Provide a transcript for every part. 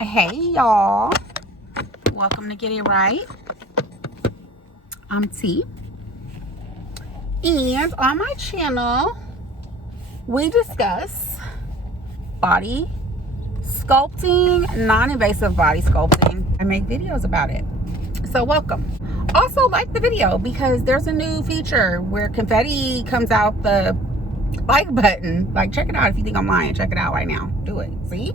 Hey y'all, welcome to Get It Right. I'm T, and on my channel we discuss body sculpting, non-invasive body sculpting. I make videos about it, so welcome. Also like the video because there's a new feature where confetti comes out the like button. Like, check it out. If you think I'm lying, check it out right now. Do it. See?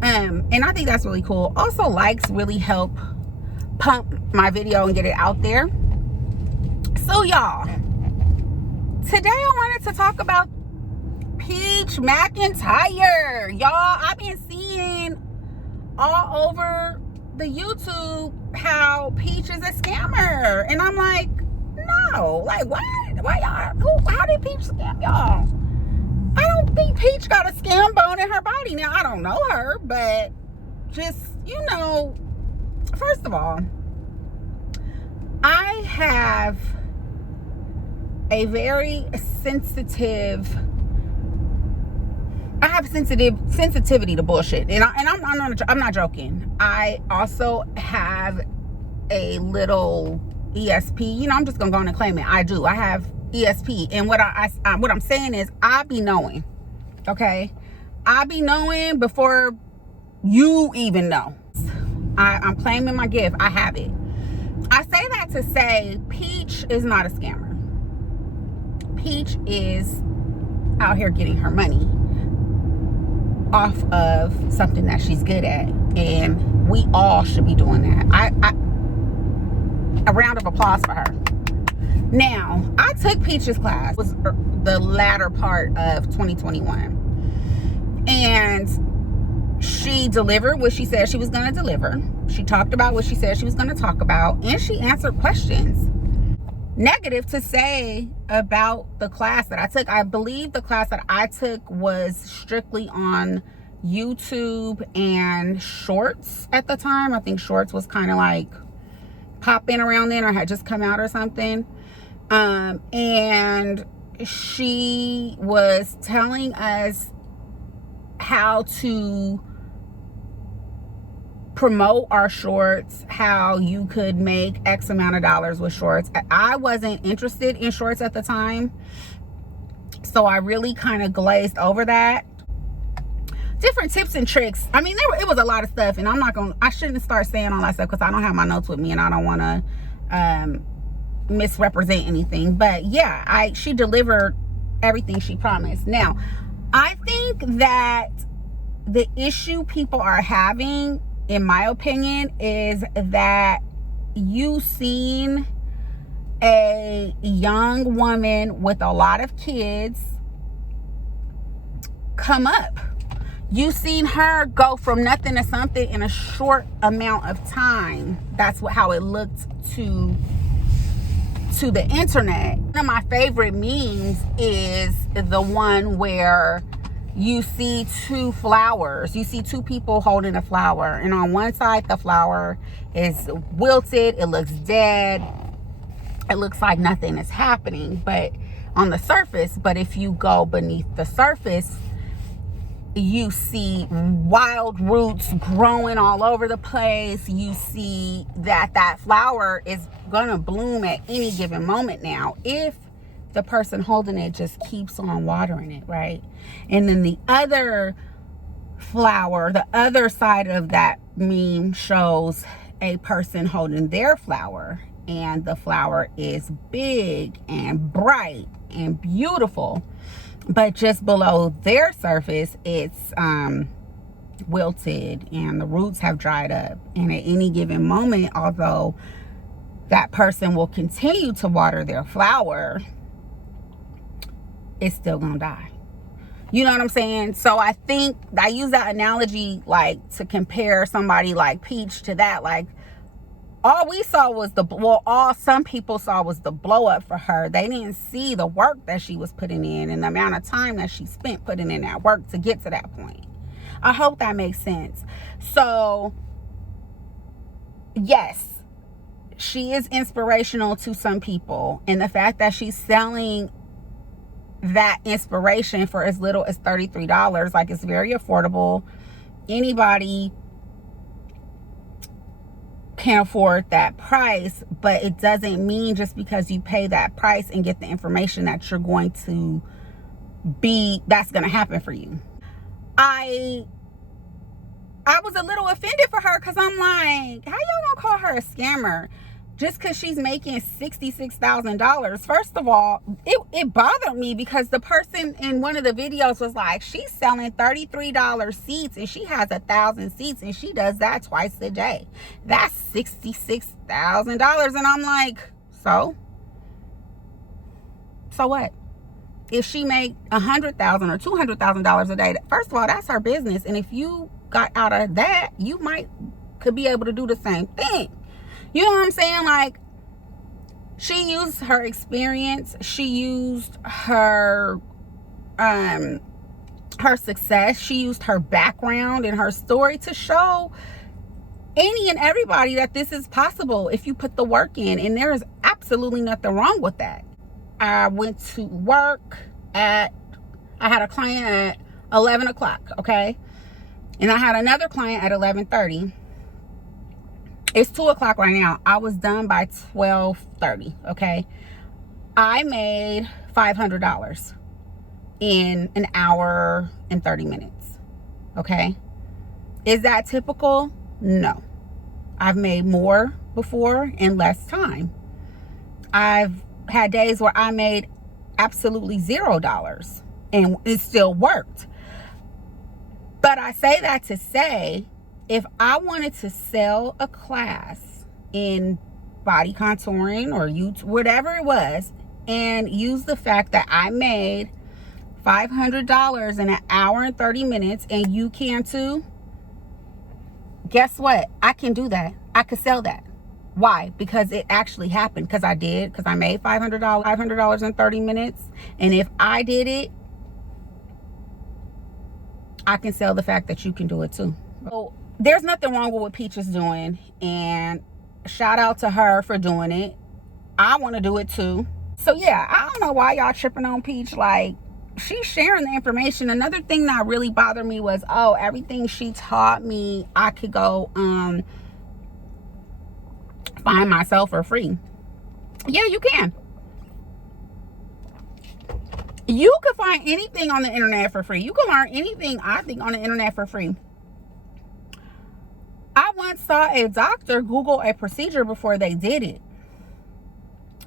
And I think that's really cool. Also, likes really help pump my video and get it out there. So y'all, today I wanted to talk about Peach McIntyre. Y'all, I've been seeing all over the YouTube how Peach is a scammer, and I'm like, no, like what? Why y'all? How did Peach scam y'all? I don't think Peach got a scam bone in her body. Now, I don't know her, but just, you know, first of all, I have a very sensitivity to bullshit. And I'm not joking. I also have a little ESP. You know, I'm just going to go on and claim it. I do. I have ESP, and what I'm saying is I be knowing, okay? I be knowing before you even know. I'm claiming my gift. I have it. I say that to say Peach is not a scammer. Peach is out here getting her money off of something that she's good at, and we all should be doing that. A round of applause for her. Now, I took Peach's class. It was the latter part of 2021. And she delivered what she said she was going to deliver. She talked about what she said she was going to talk about. And she answered questions. Negative to say about the class that I took. I believe the class that I took was strictly on YouTube and Shorts at the time. I think Shorts was kind of like popping around then, or had just come out or something. And she was telling us how to promote our shorts, how you could make X amount of dollars with shorts. I wasn't interested in shorts at the time, so I really kind of glazed over that. Different tips and tricks. I mean, it was a lot of stuff, and I shouldn't start saying all that stuff because I don't have my notes with me, and I don't want to misrepresent anything. But yeah, she delivered everything she promised. Now, I think that the issue people are having, in my opinion, is that you seen a young woman with a lot of kids come up. You seen her go from nothing to something in a short amount of time. That's how it looked to the internet. One of my favorite memes is the one where you see two flowers. You see two people holding a flower, and on one side the flower is wilted, it looks dead, it looks like nothing is happening but on the surface. But if you go beneath the surface, you see wild roots growing all over the place. You see that flower is gonna bloom at any given moment now if the person holding it just keeps on watering it, right? And then the other flower, the other side of that meme, shows a person holding their flower, and the flower is big and bright and beautiful, but just below their surface it's wilted and the roots have dried up. And at any given moment, although that person will continue to water their flower, it's still gonna die. You know what I'm saying? So I think I use that analogy like to compare somebody like Peach to that. Like, all we saw was all some people saw was the blow up for her. They didn't see the work that she was putting in and the amount of time that she spent putting in that work to get to that point. I hope that makes sense. So yes, she is inspirational to some people, and the fact that she's selling that inspiration for as little as $33, like, it's very affordable. Anybody can't afford that price, but it doesn't mean just because you pay that price and get the information that you're going to that's going to happen for you. I was a little offended for her because I'm like, how y'all gonna call her a scammer just because she's making $66,000? First of all, it bothered me because the person in one of the videos was like, she's selling $33 seats and she has 1,000 seats and she does that twice a day. That's $66,000. And I'm like, so what? If she make $100,000 or $200,000 a day, first of all, that's her business. And if you got out of that, you could be able to do the same thing. You know what I'm saying? Like, she used her experience, she used her success, she used her background and her story to show any and everybody that this is possible if you put the work in, and there is absolutely nothing wrong with that. I went to work I had a client at 11 o'clock, okay? And I had another client at 11:30. It's 2 o'clock right now. I was done by 12:30, okay? I made $500 in an hour and 30 minutes, okay? Is that typical? No. I've made more before in less time. I've had days where I made absolutely $0 and it still worked. But I say that to say, if I wanted to sell a class in body contouring or YouTube, whatever it was, and use the fact that I made $500 in an hour and 30 minutes, and you can too, guess what? I can do that. I could sell that. Why? Because it actually happened. Because I did. Because I made $500 in 30 minutes. And if I did it, I can sell the fact that you can do it too. So there's nothing wrong with what Peach is doing. And shout out to her for doing it. I want to do it too. So yeah, I don't know why y'all tripping on Peach. Like, she's sharing the information. Another thing that really bothered me was, oh, everything she taught me, I could go find myself for free. Yeah, you can. You can find anything on the internet for free. You can learn anything, I think, on the internet for free. I once saw a doctor Google a procedure before they did it.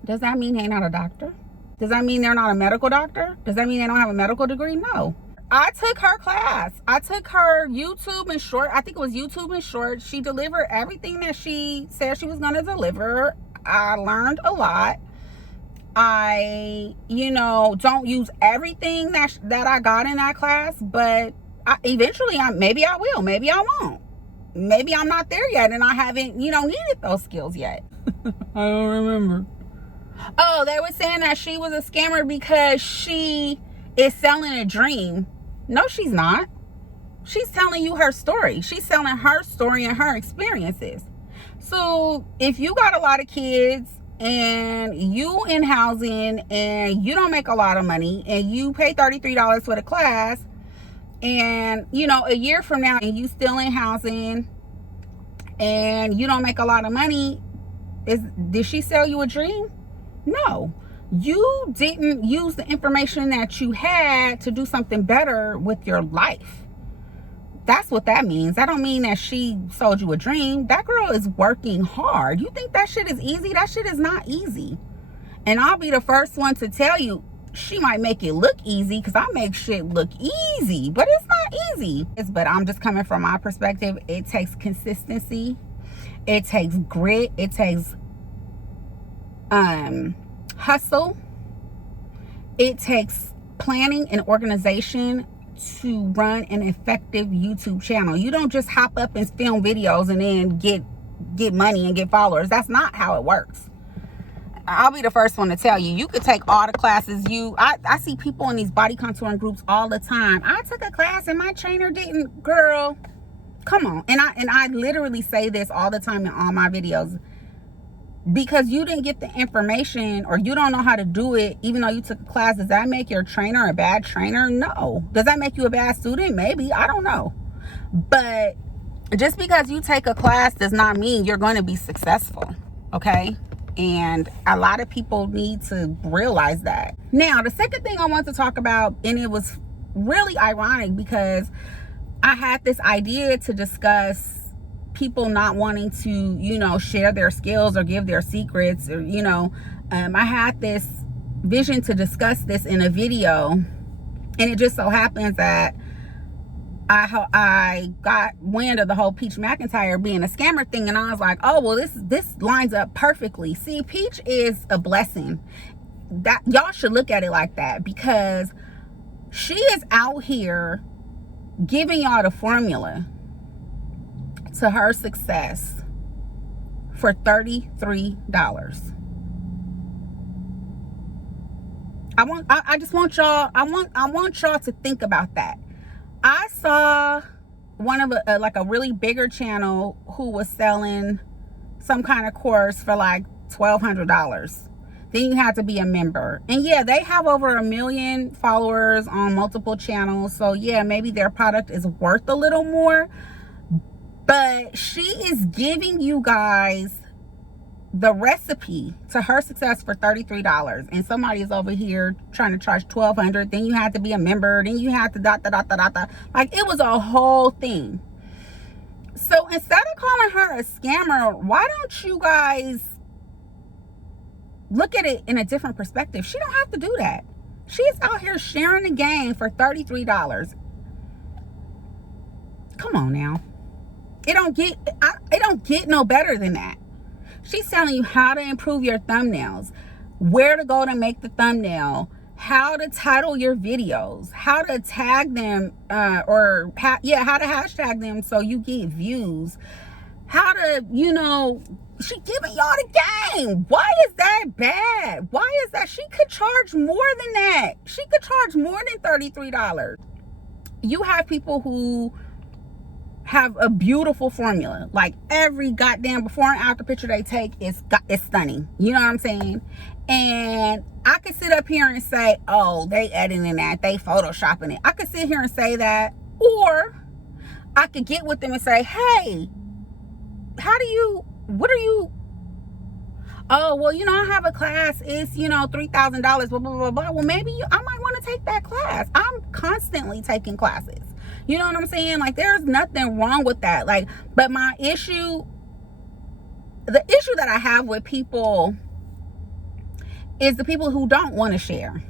Does that mean they're not a doctor? Does that mean they're not a medical doctor? Does that mean they don't have a medical degree? No. I took her class. I took her YouTube in short. I think it was YouTube in short. She delivered everything that she said she was going to deliver. I learned a lot. I, don't use everything that I got in that class, but eventually maybe I will, maybe I won't. Maybe I'm not there yet and I haven't, needed those skills yet. I don't remember. Oh, they were saying that she was a scammer because she is selling a dream. No, she's not. She's telling you her story. She's selling her story and her experiences. So if you got a lot of kids and you in housing and you don't make a lot of money and you pay $33 for the class, and a year from now and you still in housing and you don't make a lot of money, did she sell you a dream? No. You didn't use the information that you had to do something better with your life. That's what that means. That don't mean that she sold you a dream. That girl is working hard. You think that shit is easy? That shit is not easy. And I'll be the first one to tell you, she might make it look easy because I make shit look easy, but it's not easy. But I'm just coming from my perspective. It takes consistency. It takes grit. It takes hustle. It takes planning and organization to run an effective YouTube channel. You don't just hop up and film videos and then get money and get followers. That's not how it works. I'll be the first one to tell you. You could take all the classes. I see people in these body contouring groups all the time. I took a class and my trainer didn't. Girl, come on. And I literally say this all the time in all my videos. Because you didn't get the information or you don't know how to do it, even though you took a class, does that make your trainer a bad trainer? No. Does that make you a bad student? Maybe. I don't know. But Just because you take a class does not mean you're going to be successful, okay? And a lot of people need to realize that. Now, the second thing I want to talk about, and it was really ironic because I had this idea to discuss people not wanting to, you know, share their skills or give their secrets, or, you know, I had this vision to discuss this in a video, and it just so happens that I got wind of the whole Peach McIntyre being a scammer thing, and I was like, oh, well, this lines up perfectly. See, Peach is a blessing. That y'all should look at it like that, because she is out here giving y'all the formula to her success for $33. I just want y'all, I want y'all to think about that. I saw one of a really bigger channel who was selling some kind of course for like $1,200. Then you had to be a member. And yeah, they have over 1 million followers on multiple channels. So yeah, maybe their product is worth a little more. But she is giving you guys the recipe to her success for $33, and somebody is over here trying to charge $1,200. Then you had to be a member, then you had to like, it was a whole thing. So instead of calling her a scammer, why don't you guys look at it in a different perspective? She don't have to do that. She's out here sharing the game for $33. Come on now. It don't get no better than that. She's telling you how to improve your thumbnails, where to go to make the thumbnail, how to title your videos, how to tag them, how to hashtag them so you get views, how to, you know, she giving y'all the game. Why is that bad? Why is that? She could charge more than that. She could charge more than $33. You have people who have a beautiful formula. Like, every goddamn before and after picture they take is stunning. You know what I'm saying? And I could sit up here and say, oh, they editing that, they photoshopping it. I could sit here and say that. Or I could get with them and say, hey, what are you, oh, well, you know, I have a class, it's, you know, $3,000, blah, blah, blah, blah. Well, maybe I might want to take that class. I'm constantly taking classes. You know what I'm saying? Like, there's nothing wrong with that. Like, but the issue that I have with people is the people who don't want to share.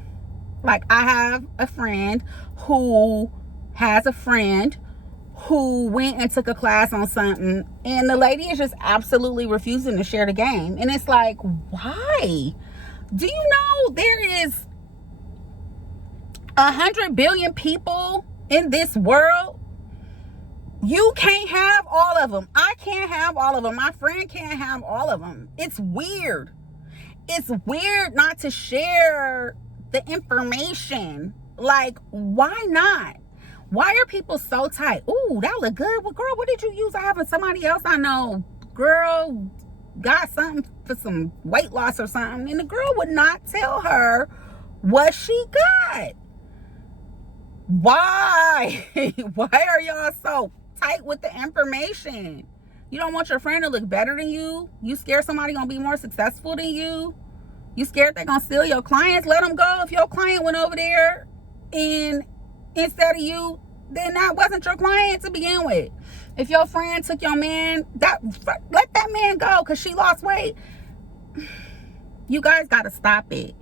Like, I have a friend who has a friend who went and took a class on something, and the lady is just absolutely refusing to share the game. And it's like, why? Do you know there is 100 billion people in this world? You can't have all of them. I can't have all of them. My friend can't have all of them. It's weird. It's weird not to share the information. Like, why not? Why are people so tight? Ooh, that look good. Well, girl, what did you use? I have somebody else I know, girl, got something for some weight loss or something, and the girl would not tell her what she got. Why? Why are y'all so tight with the information? You don't want your friend to look better than you? You scared somebody gonna be more successful than you? You scared they're gonna steal your clients? Let them go. If your client went over there and instead of you, then that wasn't your client to begin with. If your friend took your man, let that man go because she lost weight. You guys got to stop it.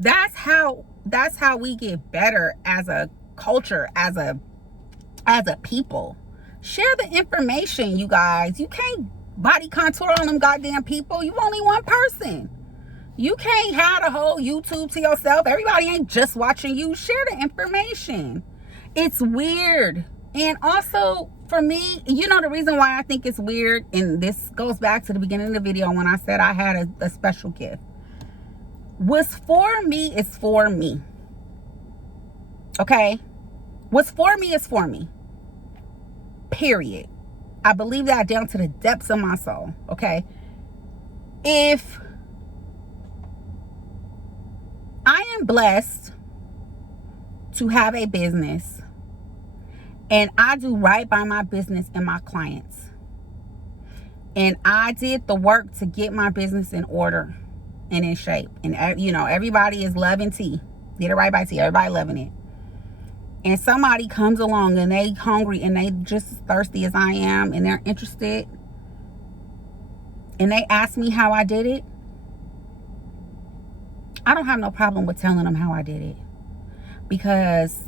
That's how we get better as a culture, as a people. Share the information, you guys. You can't body contour on them goddamn people. You only one person. You can't have the whole YouTube to yourself. Everybody ain't just watching you. Share the information. It's weird. And also, for me, you know, the reason why I think it's weird, and this goes back to the beginning of the video when I said I had a special gift. What's for me is for me. Okay? What's for me is for me. Period. I believe that down to the depths of my soul. Okay? If I am blessed to have a business And I do right by my business and my clients. And I did the work to get my business in order and in shape. And, you know, everybody is loving tea. Get it right by tea. Everybody loving it. And somebody comes along and they hungry and they just as thirsty as I am and they're interested. And they ask me how I did it. I don't have no problem with telling them how I did it. Because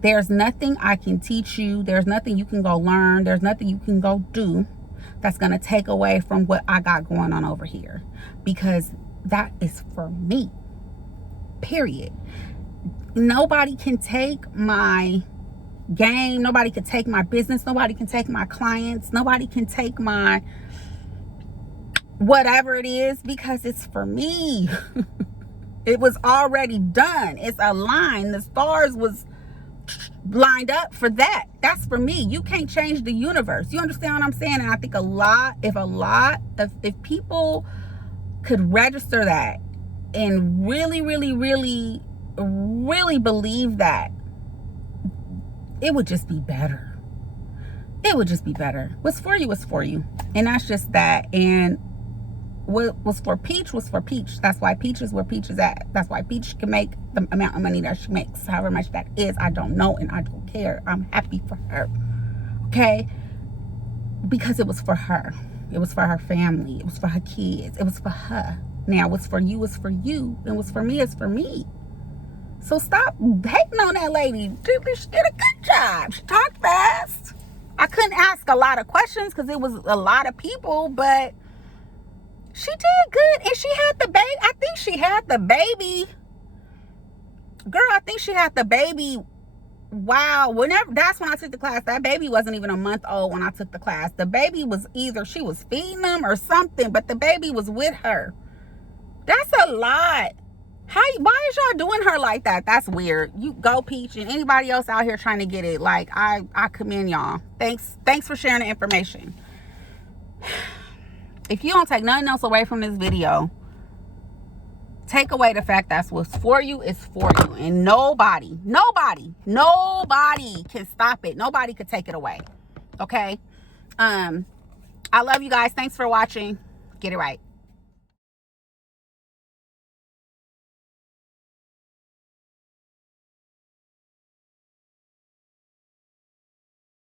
there's nothing I can teach you. There's nothing you can go learn. There's nothing you can go do that's going to take away from what I got going on over here. Because that is for me. Period. Nobody can take my game. Nobody can take my business. Nobody can take my clients. Nobody can take my whatever it is, because it's for me. It was already done. It's aligned. The stars was lined up for that. That's for me. You can't change the universe. You understand what I'm saying? And I think if people could register that and really believe that, it would just be better. It would just be better. What's for you is for you. And that's just that. And what was for Peach was for Peach. That's why Peach is where Peach is at. That's why Peach can make the amount of money that she makes. However much that is, I don't know, and I don't care. I'm happy for her. Okay? Because it was for her. It was for her family. It was for her kids. It was for her. Now, what's for you is for you. And what's for me is for me. So stop hating on that lady. She did a good job. She talked fast. I couldn't ask a lot of questions because it was a lot of people, but she did good. And she had the baby. I think she had the baby. Girl, I think she had the baby. Wow. That's when I took the class. That baby wasn't even a month old when I took the class. The baby was either she was feeding them or something, but the baby was with her. That's a lot. Why is y'all doing her like that? That's weird. You go, Peach, and anybody else out here trying to get it. Like, I commend y'all. Thanks for sharing the information. If you don't take nothing else away from this video, take away the fact that's what's for you is for you. And nobody can stop it. Nobody could take it away. Okay? I love you guys. Thanks for watching. Get it right.